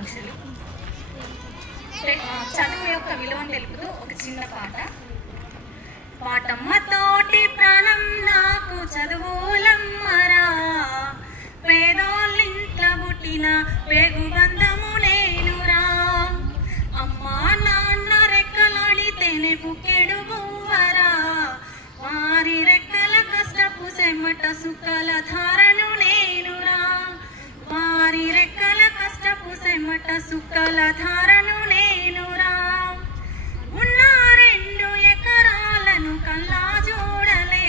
శుభాకాంక్షలు. చదువు యొక్క విలువను తెలుపుతూ ఒక చిన్న పాట. పాటమ్మతోటి ప్రాణం నాకు చదువులమ్మరా, పేదోళ్ళింట్ల పుట్టిన పేగు బంధము నేనురా. అమ్మా నాన్న రెక్కలాడితేనే బుక్కెడు బువ్వరా, వారి రెక్కల కష్టపు సెమ్మట సుక్కల ధారను నేనురా. వారి రెక్కల కష్టపు సెమ్మట సుక్కల ధారను నేనురా. ఉన్న 2 ఎకరాలను కల్లా చూడలే,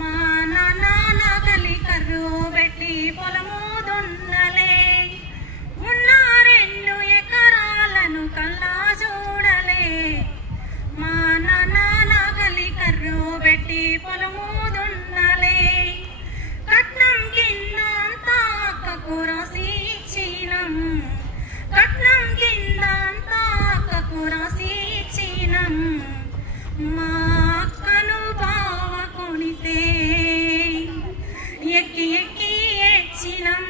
మా నాన్న నాగలి కర్రు పెట్టి పొలము దున్నలే. ఉన్న 2 ఎకరాలను కల్లా చూడలే, మా నాన్న నాగలి కర్రు పెట్టి పొలము దున్నలే. కట్నం కింద అంతా అక్కకు రాసి ఇచ్చినం, కట్నం కింద అంతా అక్కకు రాసి ఇచ్చినం. మా అక్కను బావ కొనితే ఎక్కి ఎక్కి ఏడ్చినం.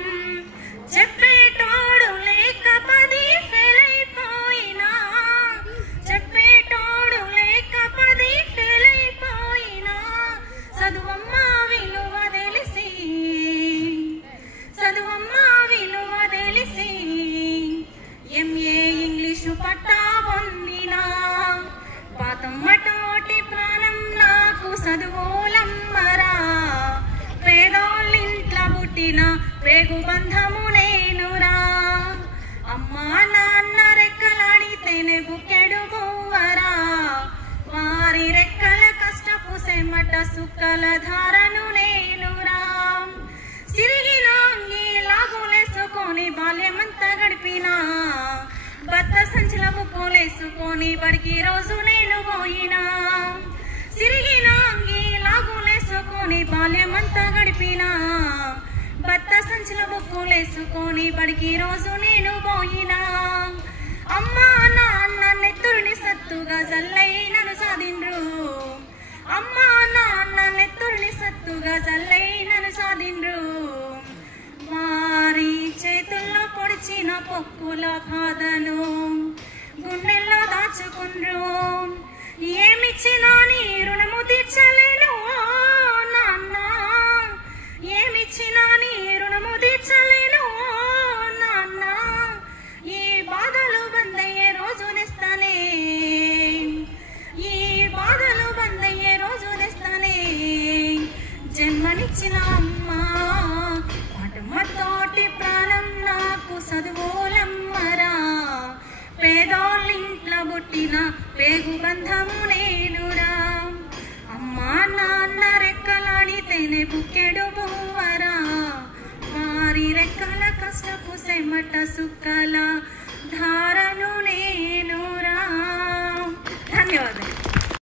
చెప్పేటోడు లేక 10 ఫెయిల్ అయిపోయినా, చెప్పేటోడు లేక 10 ఫెయిల్ అయిపోయినా. చదువమ్మ విలువ తెలిసి, చదువమ్మ విలువ తెలిసి MA ఇంగ్లీషు పట్టా పొందినా. పాతమ్మటోటి ప్రాణం నాకు చదువులమ్మరా, పేదోళ్ళింట్ల పుట్టిన పేగు బంధము నేనురా. అమ్మా నాన్న రెక్కలాడితేనే బుక్కెడు బువ్వరా, వారి రెక్కల కష్టపు సెమ్మట సుక్కల ధారను నేనురా. సిరిగిన అంగి లాగులేసుకొని బాల్యమంతా గడిపినా, భర్త సంచుల బుక్కులేసుకొని బడికి రోజు నేను పోయినా. సిరిగిన అంగి లాగులేసుకొని బాల్యమంతా గడిపినా, భర్త సంచుల బుక్కులేసుకొని బడికి రోజు నేను పోయినా. అమ్మా నాన్న నెత్తురుని సత్తుగా జల్లై నన్ను సాధిండ్రు, అమ్మా నాన్న నెత్తురుని సత్తుగా జల్లై నన్ను సాధిండ్రు. వారి చేతుల్లో పొడిచిన పప్పుల బాధను గుండెల్లో దాచుకుండ్రు. ఏమిచ్చినా నీ రుణము తీర్చలేను నాన్న, ఏమిచ్చినా నీ రుణము తీర్చలేను నాన్న. ఈ బాధలు బందయ్యే రోజు తెస్తానే, ఈ బాధలు బందయ్యే రోజు తెస్తానే. జన్మనిచ్చిన అమ్మా పాటమ్మతోటి ప్రాణం నాకు చదువులమ్మరా, పేదోళ్ళింట్ల పుట్టిన పేగు బంధము నేనురా. అమ్మా నాన్న రెక్కలాడితేనే బుక్కెడు బువ్వరా, వారి రెక్కల కష్టపు సెమ్మట సుక్కల ధారను నేనురా. ధన్యవాదాలు.